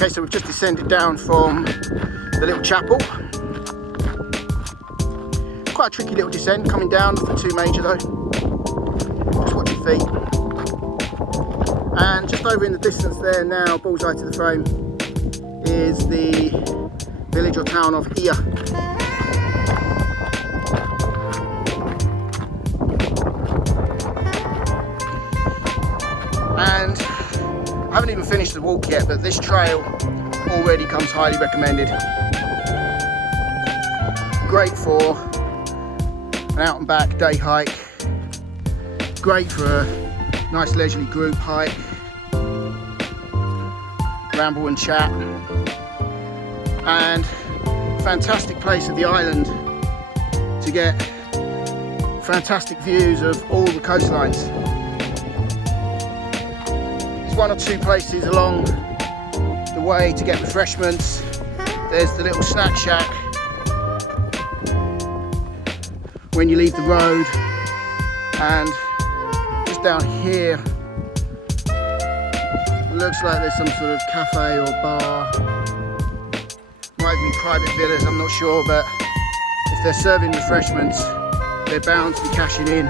Okay, so we've just descended down from the little chapel. Quite a tricky little descent coming down, nothing too major though. Just watch your feet. And just over in the distance there now, bullseye to the frame, is the village or town of Oia. And I haven't even finished the walk yet, but this trail already comes highly recommended. Great for an out and back day hike. Great for a nice leisurely group hike. Ramble and chat. And fantastic place of the island to get fantastic views of all the coastlines. There's one or two places along the way to get refreshments. There's the little snack shack when you leave the road, and just down here it looks like there's some sort of cafe or bar. Might be private villas, I'm not sure, but if they're serving refreshments, they're bound to be cashing in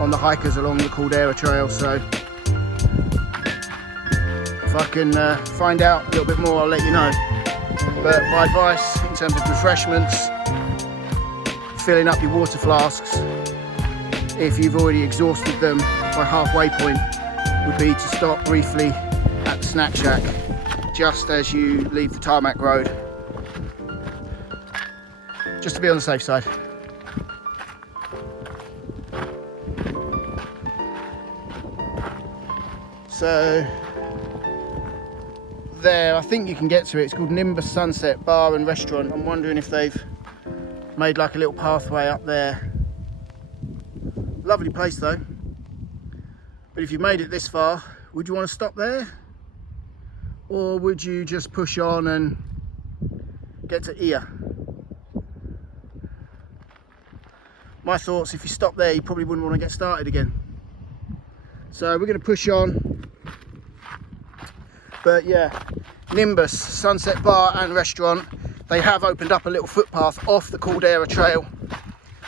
on the hikers along the Caldera trail. So if I can find out a little bit more, I'll let you know. But my advice in terms of refreshments, filling up your water flasks if you've already exhausted them by halfway point, would be to stop briefly at the snack shack just as you leave the tarmac road, just to be on the safe side. So there, I think you can get to it. It's called Nimbus Sunset Bar and Restaurant. I'm wondering if they've made like a little pathway up there. Lovely place though. But if you made it this far, would you want to stop there? Or would you just push on and get to Oia? My thoughts, if you stop there, you probably wouldn't want to get started again. So we're going to push on. But yeah, Nimbus Sunset Bar and Restaurant, they have opened up a little footpath off the Caldera trail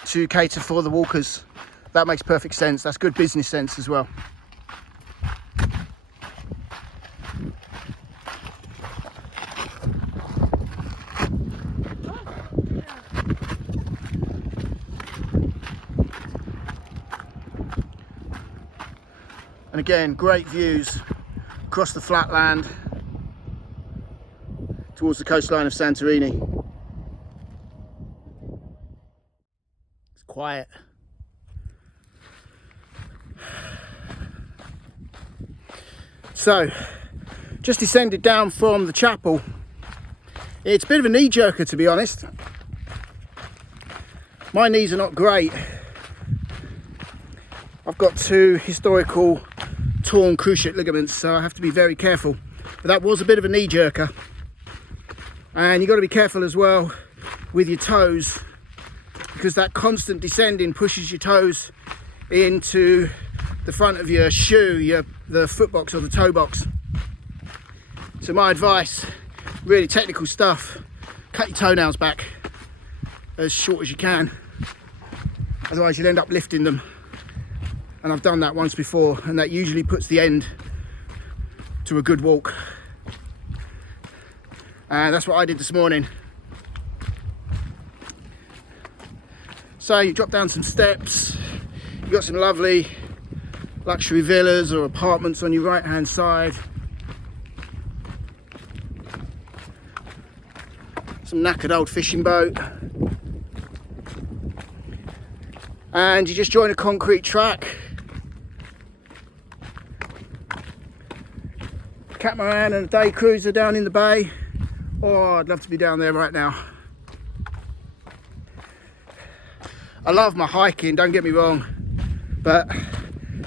to cater for the walkers. That makes perfect sense. That's good business sense as well. And again, great views across the flatland towards the coastline of Santorini. It's quiet. So, just descended down from the chapel. It's a bit of a knee jerker, to be honest. My knees are not great. I've got two historical torn cruciate ligaments, so I have to be very careful. But that was a bit of a knee jerker. And you've got to be careful as well with your toes, because that constant descending pushes your toes into the front of your shoe, the foot box or the toe box. So my advice, really technical stuff, cut your toenails back as short as you can, otherwise you'll end up lifting them. And I've done that once before, and that usually puts the end to a good walk. And that's what I did this morning. So you drop down some steps, you've got some lovely luxury villas or apartments on your right hand side. Some knackered old fishing boat. And you just join a concrete track. Catamaran and a day cruiser down in the bay. Oh, I'd love to be down there right now. I love my hiking, don't get me wrong, but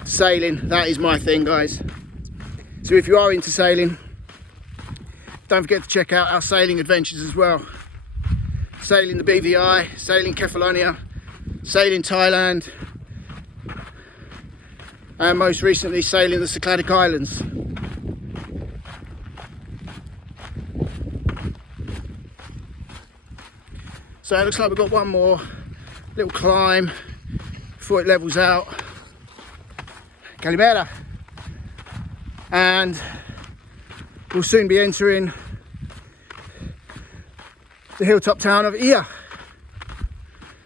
sailing, that is my thing, guys. So if you are into sailing, don't forget to check out our sailing adventures as well. Sailing the BVI, sailing Kefalonia, sailing Thailand, and most recently sailing the Cycladic Islands. So it looks like we've got one more little climb before it levels out. Caldera. And we'll soon be entering the hilltop town of Oia.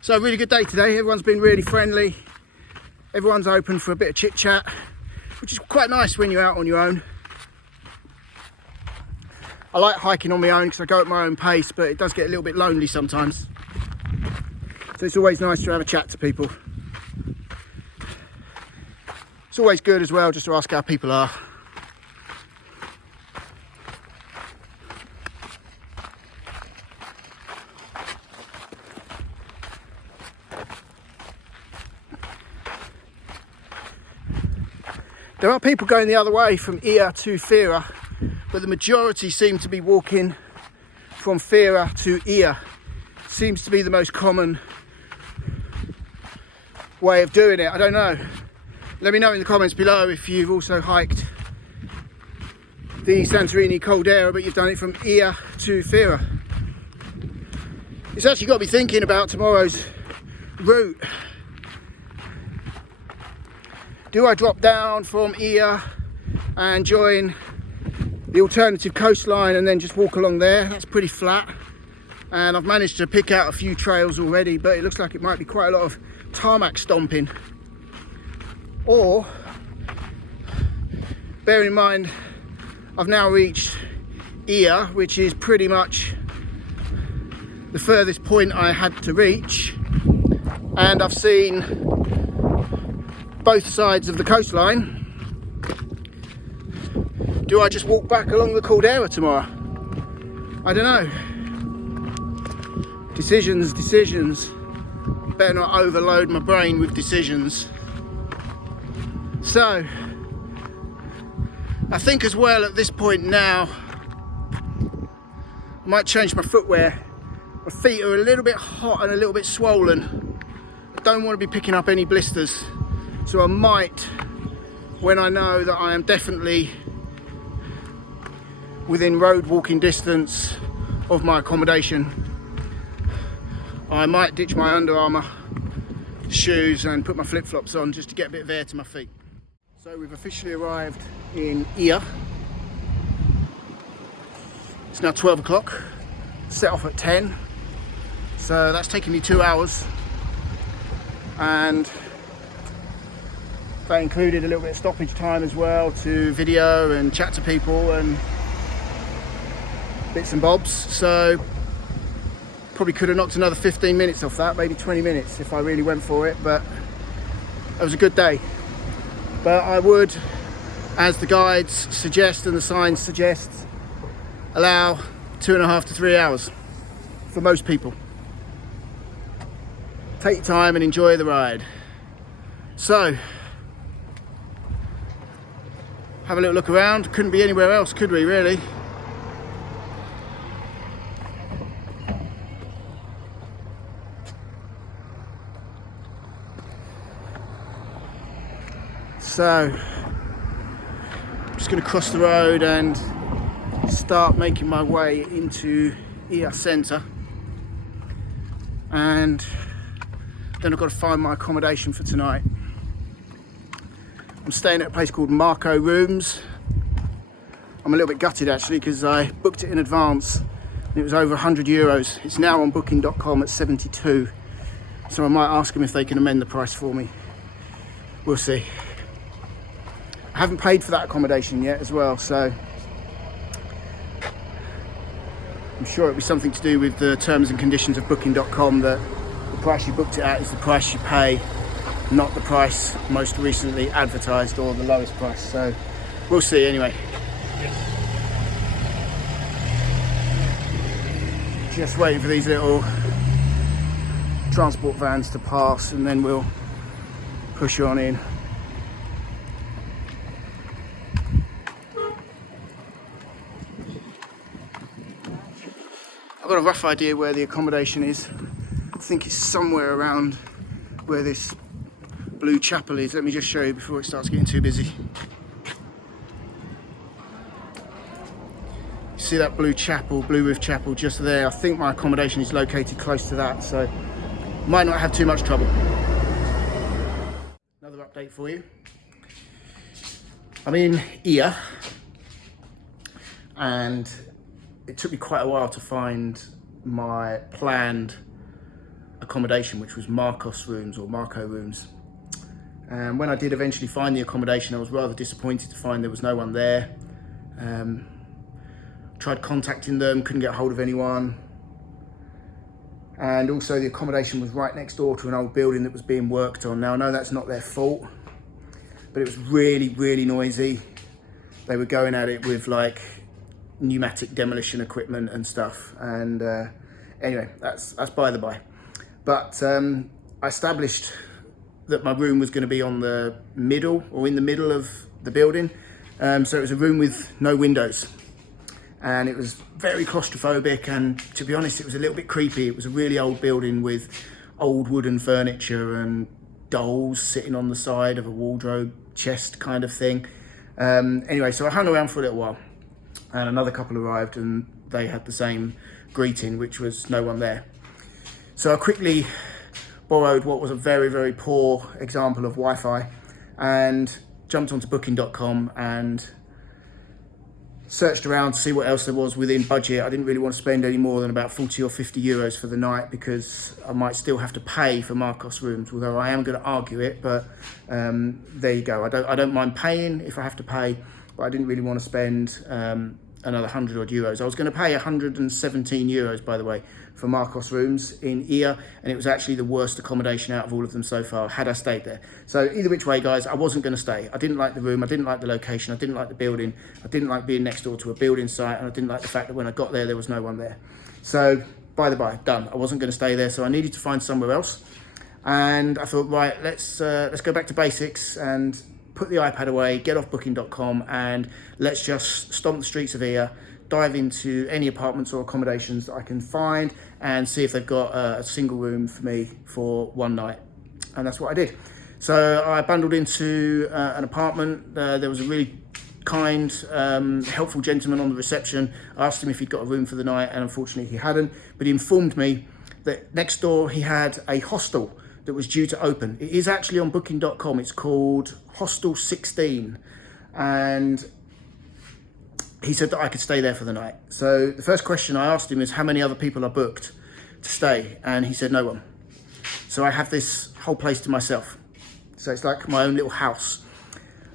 So a really good day today. Everyone's been really friendly. Everyone's open for a bit of chit chat, which is quite nice when you're out on your own. I like hiking on my own because I go at my own pace, but it does get a little bit lonely sometimes. So it's always nice to have a chat to people. It's always good as well just to ask how people are. There are people going the other way from Oia to Fira, but the majority seem to be walking from Fira to Oia. Seems to be the most common way of doing it. I don't know. Let me know in the comments below if you've also hiked the Santorini Coastline, but you've done it from Oia to Fira. It's actually got me thinking about tomorrow's route. Do I drop down from Oia and join the alternative coastline and then just walk along there? That's pretty flat, and I've managed to pick out a few trails already, but it looks like it might be quite a lot of tarmac stomping. Or, bear in mind, I've now reached Oia, which is pretty much the furthest point I had to reach, and I've seen both sides of the coastline. Do I just walk back along the Caldera tomorrow? I don't know. Decisions. Better not overload my brain with decisions. So, I think as well at this point now, I might change my footwear. My feet are a little bit hot and a little bit swollen. I don't want to be picking up any blisters. So I might, when I know that I am definitely within road walking distance of my accommodation, I might ditch my Under Armour shoes and put my flip-flops on just to get a bit of air to my feet. So we've officially arrived in Oia. It's now 12 o'clock, set off at 10. So that's taken me 2 hours. And that included a little bit of stoppage time as well to video and chat to people and bits and bobs. So probably could have knocked another 15 minutes off that, maybe 20 minutes if I really went for it, but it was a good day. But I would, as the guides suggest and the signs suggest, allow 2.5 to 3 hours for most people. Take your time and enjoy the ride. So, have a little look around. Couldn't be anywhere else, could we, really? So, I'm just going to cross the road and start making my way into Oia Centre, and then I've got to find my accommodation for tonight. I'm staying at a place called Marco Rooms. I'm a little bit gutted actually because I booked it in advance and it was over €100. It's now on booking.com at 72, so I might ask them if they can amend the price for me. We'll see. I haven't paid for that accommodation yet as well, so I'm sure it'll be something to do with the terms and conditions of booking.com, that the price you booked it at is the price you pay, not the price most recently advertised or the lowest price. So we'll see anyway. Just waiting for these little transport vans to pass and then we'll push on in. I've got a rough idea where the accommodation is. I think it's somewhere around where this blue chapel is. Let me just show you before it starts getting too busy. see that blue roof chapel just there. I think my accommodation is located close to that, so might not have too much trouble. Another update for you. I'm in Oia, and it took me quite a while to find my planned accommodation, which was Marcos rooms or Marco rooms. And when I did eventually find the accommodation, I was rather disappointed to find there was no one there. Tried contacting them, couldn't get hold of anyone. And also the accommodation was right next door to an old building that was being worked on. Now I know that's not their fault, but it was really, really noisy. They were going at it with like pneumatic demolition equipment and stuff. And anyway, that's by the by. But I established that my room was going to be on the middle or in the middle of the building. So it was a room with no windows. And it was very claustrophobic, and to be honest, it was a little bit creepy. It was a really old building with old wooden furniture and dolls sitting on the side of a wardrobe chest kind of thing. Anyway, so I hung around for a little while, and another couple arrived and they had the same greeting, which was no one there. So I quickly borrowed what was a very, very poor example of Wi-Fi and jumped onto booking.com and searched around to see what else there was within budget. I didn't really want to spend any more than about 40 or 50 euros for the night, because I might still have to pay for Marcos rooms, although I am going to argue it, but there you go. I don't mind paying if I have to pay, but I didn't really want to spend another 100 odd euros. I was going to pay 117 euros, by the way, for Marcos rooms in Oia, and it was actually the worst accommodation out of all of them so far, had I stayed there. So either which way, guys, I wasn't going to stay. I didn't like the room, I didn't like the location, I didn't like the building, I didn't like being next door to a building site, and I didn't like the fact that when I got there was no one there. So by the by, done. I wasn't going to stay there, so I needed to find somewhere else. And I thought, right, let's go back to basics and put the iPad away, get off booking.com, and let's just stomp the streets of Oia, dive into any apartments or accommodations that I can find and see if they've got a single room for me for one night. And that's what I did. So I bundled into an apartment. There was a really kind, helpful gentleman on the reception. I asked him if he'd got a room for the night, and unfortunately he hadn't, but he informed me that next door he had a hostel that was due to open. It is actually on booking.com. It's called Hostel 16. And he said that I could stay there for the night. So the first question I asked him is how many other people are booked to stay, and he said no one. So I have this whole place to myself. So it's like my own little house.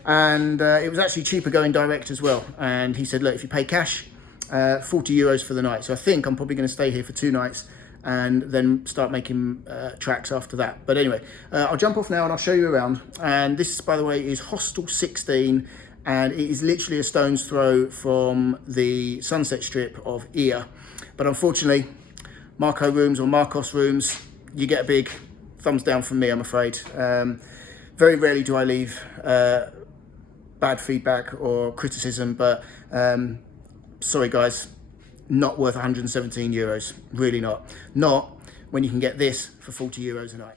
And it was actually cheaper going direct as well. And he said, look, if you pay cash, 40 euros for the night. So I think I'm probably going to stay here for 2 nights and then start making tracks after that. But anyway, I'll jump off now and I'll show you around. And this, by the way, is Hostel 16. And it is literally a stone's throw from the Sunset Strip of Oia. But unfortunately, Marco rooms or Marcos rooms, you get a big thumbs down from me, I'm afraid. Very rarely do I leave bad feedback or criticism, but sorry guys, not worth 117 euros, really not. Not when you can get this for 40 euros a night.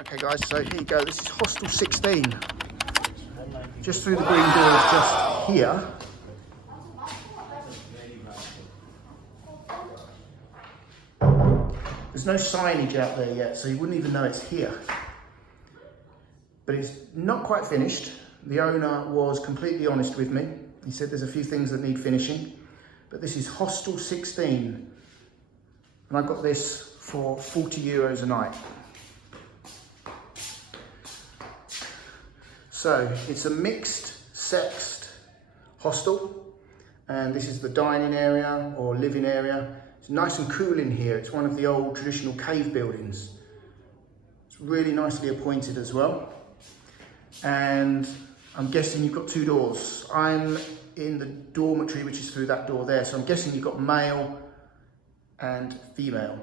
Okay guys, so here you go, this is Hostel 16. Just through the green doors just here. There's no signage out there yet, so you wouldn't even know it's here. But it's not quite finished. The owner was completely honest with me. He said there's a few things that need finishing, but this is Hostel 16. And I got this for 40 euros a night. So it's a mixed sexed hostel, and this is the dining area or living area. It's nice and cool in here. It's one of the old traditional cave buildings. It's really nicely appointed as well. And I'm guessing you've got 2 doors. I'm in the dormitory, which is through that door there. So I'm guessing you've got male and female.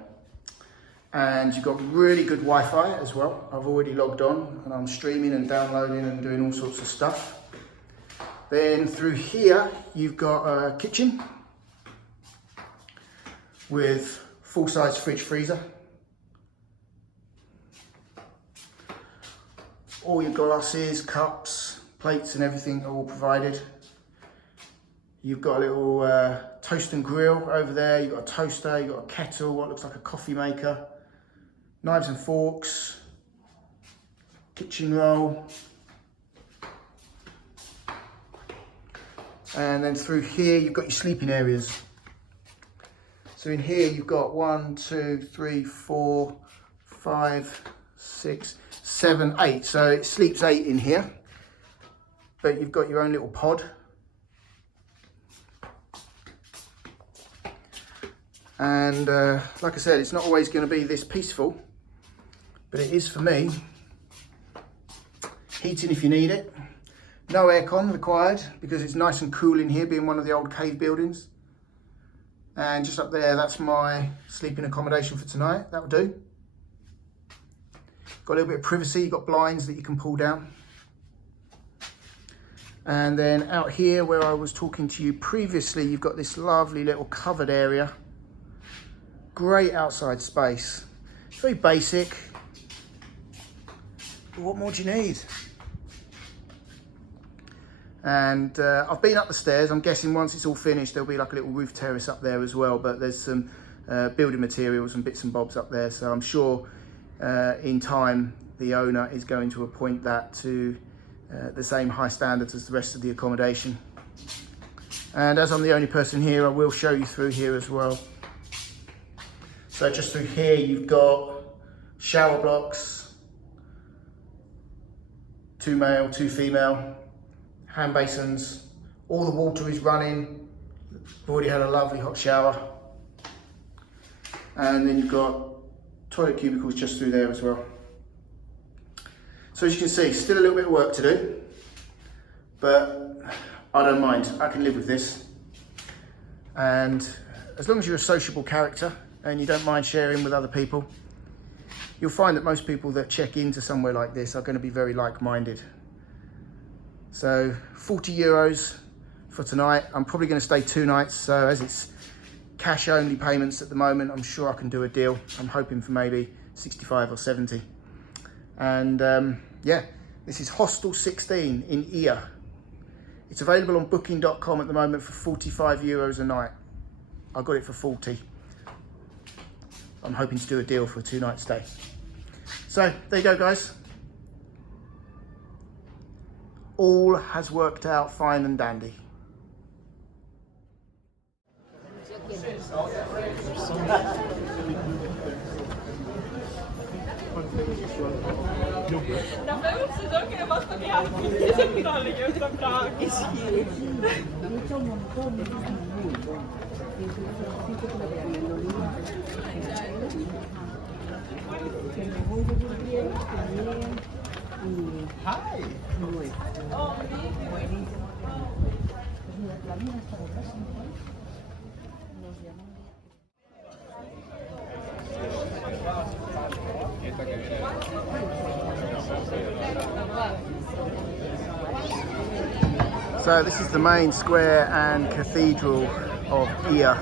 And you've got really good Wi-Fi as well. I've already logged on and I'm streaming and downloading and doing all sorts of stuff. Then through here, you've got a kitchen with full-size fridge freezer. All your glasses, cups, plates and everything are all provided. You've got a little toast and grill over there. You've got a toaster, you've got a kettle, what looks like a coffee maker, knives and forks, kitchen roll. And then through here, you've got your sleeping areas. So in here, you've got 1, 2, 3, 4, 5, 6, 7, 8. So it sleeps 8 in here, but you've got your own little pod. And like I said, it's not always going to be this peaceful, but it is for me. Heating if you need it. No aircon required because it's nice and cool in here, being one of the old cave buildings. And just up there, that's my sleeping accommodation for tonight. That will do. Got a little bit of privacy. You've got blinds that you can pull down. And then out here where I was talking to you previously, you've got this lovely little covered area. Great outside space. It's very basic. But what more do you need? And I've been up the stairs. I'm guessing once it's all finished, there'll be like a little roof terrace up there as well. But there's some building materials and bits and bobs up there. So I'm sure in time, the owner is going to appoint that to the same high standards as the rest of the accommodation. And as I'm the only person here, I will show you through here as well. So just through here, you've got shower blocks, 2 male, 2 female, hand basins. All the water is running. I've already had a lovely hot shower. And then you've got toilet cubicles just through there as well. So as you can see, still a little bit of work to do, but I don't mind. I can live with this. And as long as you're a sociable character and you don't mind sharing with other people, you'll find that most people that check into somewhere like this are going to be very like-minded. So 40 euros for tonight. I'm probably going to stay 2 nights. So as it's cash only payments at the moment, I'm sure I can do a deal. I'm hoping for maybe 65 or 70. And yeah, this is Hostel 16 in Oia. It's available on booking.com at the moment for 45 euros a night. I got it for 40. I'm hoping to do a deal for a 2-night stay. So there you go, guys. All has worked out fine and dandy. Hi. So this is the main square and cathedral of Oia,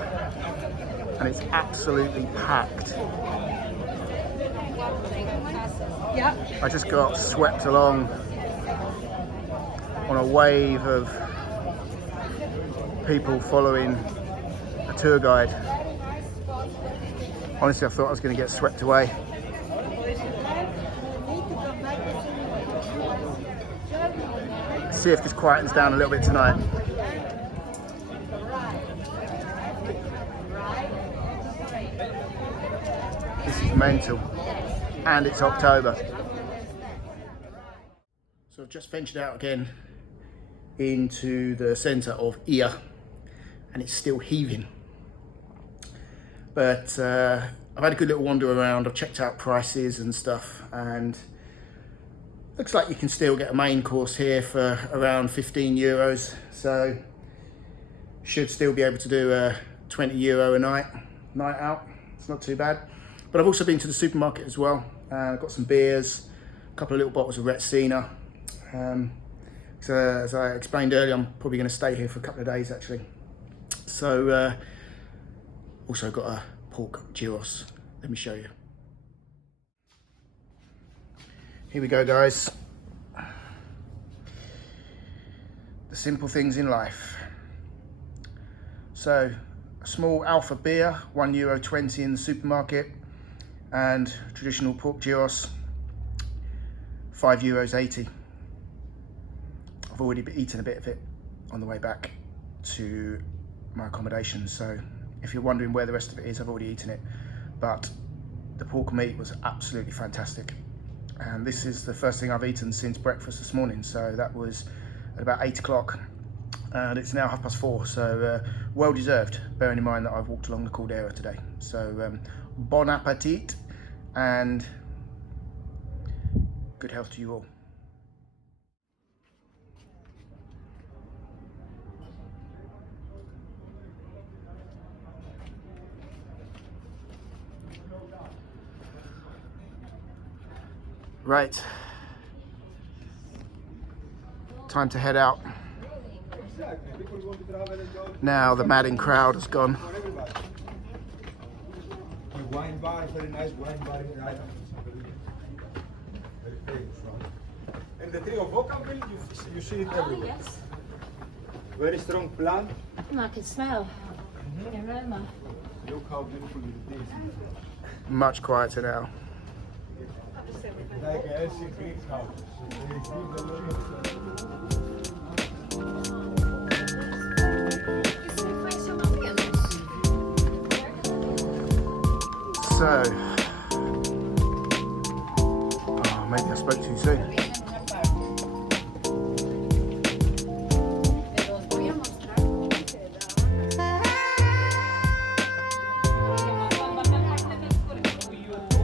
and it's absolutely packed. I just got swept along on a wave of people following a tour guide. Honestly, I thought I was going to get swept away. Let's see if this quietens down a little bit tonight. This is mental. And it's October. So I've just ventured out again into the centre of Oia, and it's still heaving. But I've had a good little wander around. I've checked out prices and stuff, and looks like you can still get a main course here for around 15 euros. So should still be able to do a 20 euro a night out. It's not too bad. But I've also been to the supermarket as well. I've got some beers, a couple of little bottles of Retsina. So as I explained earlier, I'm probably going to stay here for a couple of days actually. So also got a pork gyros. Let me show you. Here we go, guys. The simple things in life. So a small Alpha beer, €1.20 in the supermarket, and traditional pork gyros, €5.80. I've already eaten a bit of it on the way back to my accommodation, so if you're wondering where the rest of it is, I've already eaten it. But the pork meat was absolutely fantastic, and this is the first thing I've eaten since breakfast this morning, so that was at about 8 o'clock, and it's now 4:30, so well deserved, bearing in mind that I've walked along the Caldera today. So bon appetit and good health to you all. Right, time to head out. Now the madding crowd has gone. Wine bar, very nice wine bar in the island. Very famous, right? And the tree of Vocaville, you see it everywhere. Yes. Very strong plant. I can smell the aroma. Look how beautiful it is. Much quieter now. Like a LC greenhouse. So, maybe I spoke too soon.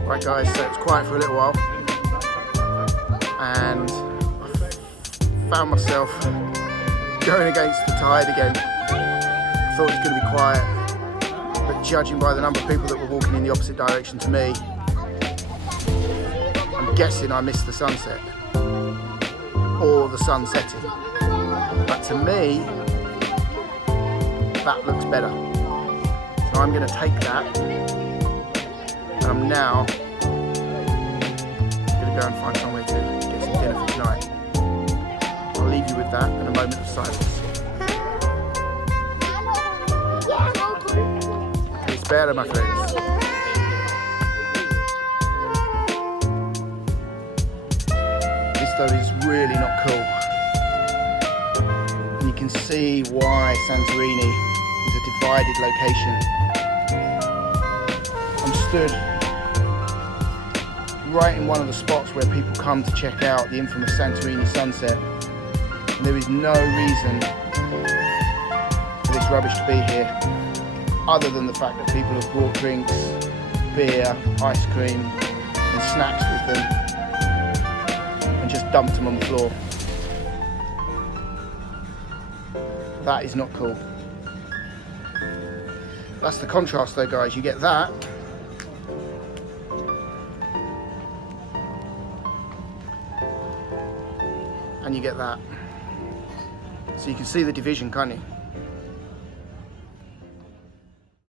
Right guys, so it's quiet for a little while, and I found myself going against the tide again. I thought it was going to be quiet, but judging by the number of people that were walking in the opposite direction to me, I'm guessing I missed the sunset or the sun setting. But to me, that looks better. So I'm going to take that, and I'm now going to go and find somewhere to get some dinner for tonight. I'll leave you with that and a moment of silence. It's better, my friends. This though is really not cool. And you can see why Santorini is a divided location. I'm stood right in one of the spots where people come to check out the infamous Santorini sunset, and there is no reason for this rubbish to be here, other than the fact that people have brought drinks, beer, ice cream and snacks with them and just dumped them on the floor. That is not cool. That's the contrast though, guys. You get that, and you get that. So you can see the division, can't you?